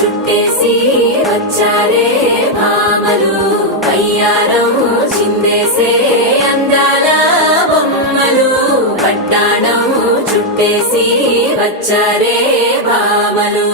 చుట్టేసి వచ్చారే భామలు వయ్యారం చిందేసే అందాల బొమ్మలు పట్టాణం చుట్టేసి వచ్చారే భామలు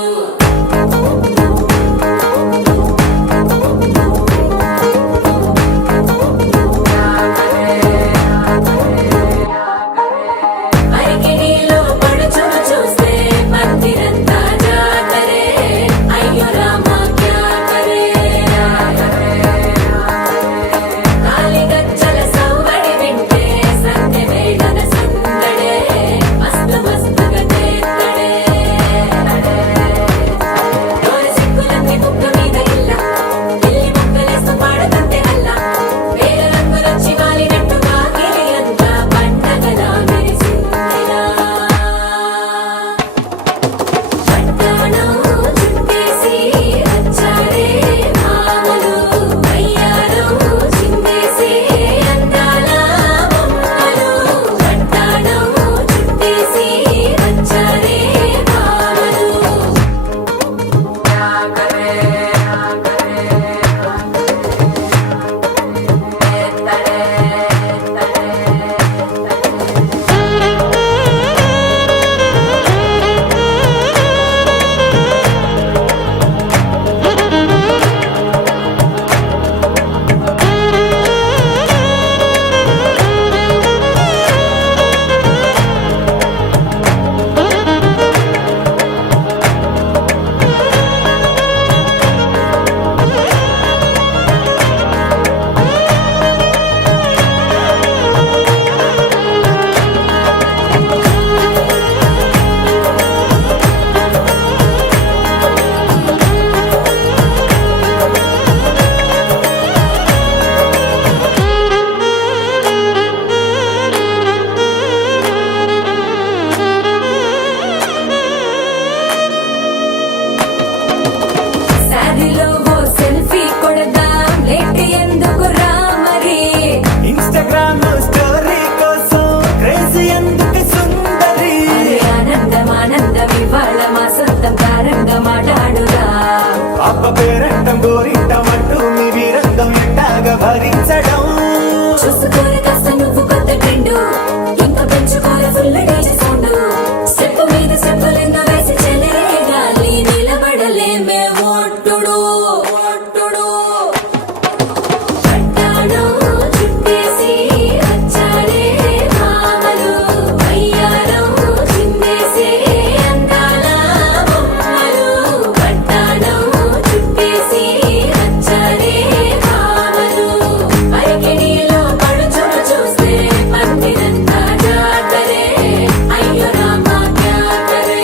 పేరంటం గోరింటమంటూ మీ వీరంగం ఎట్టాగా భరించడం చూసుకోరు కాస్త నువ్వు కొత్త ట్రెండ్ ఇంకా పెంచుకోరు ఫుల్ డేజ్ సౌండ్ స్టెప్ మీద స్టెప్పులెన్నో వేసి చెలరే గాలి నిలబడలేమే ఓట్టుడు ఓట్టుడు పట్టాణం చుట్టేసి వచ్చారే భామలు వయ్యారం చిందేసే అందాల బొమ్మలు పట్టాణం చుట్టేసి వచ్చారే భామలు పరికిణీలో పడుచును చూస్తే పందిరంతా జాతరే అయ్యో రామా క్యా కరే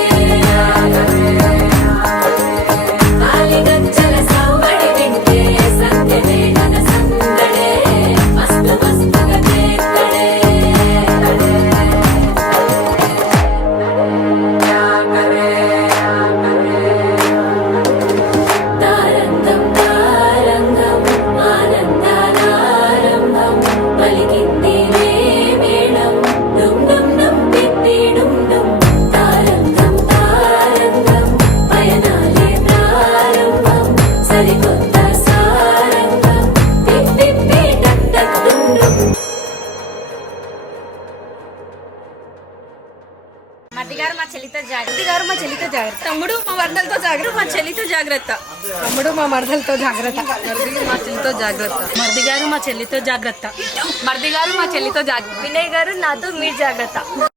కాలిగజ్జల సవ్వడి వింటే సంధ్యవేళన సందడే మస్తు మస్తుగా చేస్తడే తారంగం తారంగం ఆనందానారంభం పలికింది మేళం డుమ్ డుమ్ డుమ్ పిప్పి డుమ్ డుమ్ తారంగం తారంగం పయనాలే ప్రారంభం సరికొత్త సారంగం పిప్పి టక్ టక్ డుమ్ డుమ్ మర్దిగారు మా చెల్లితో జాగ్రత్త తమ్ముడు మా మరదలతో జాగ్రత్త మా చెల్లితో జాగ్రత్త తమ్ముడు మా మరదలతో జాగ్రత్త మర్దిగారు మా చెల్లితో జాగ్రత్త వినయ్ గారు నాతో మీరు జాగ్రత్త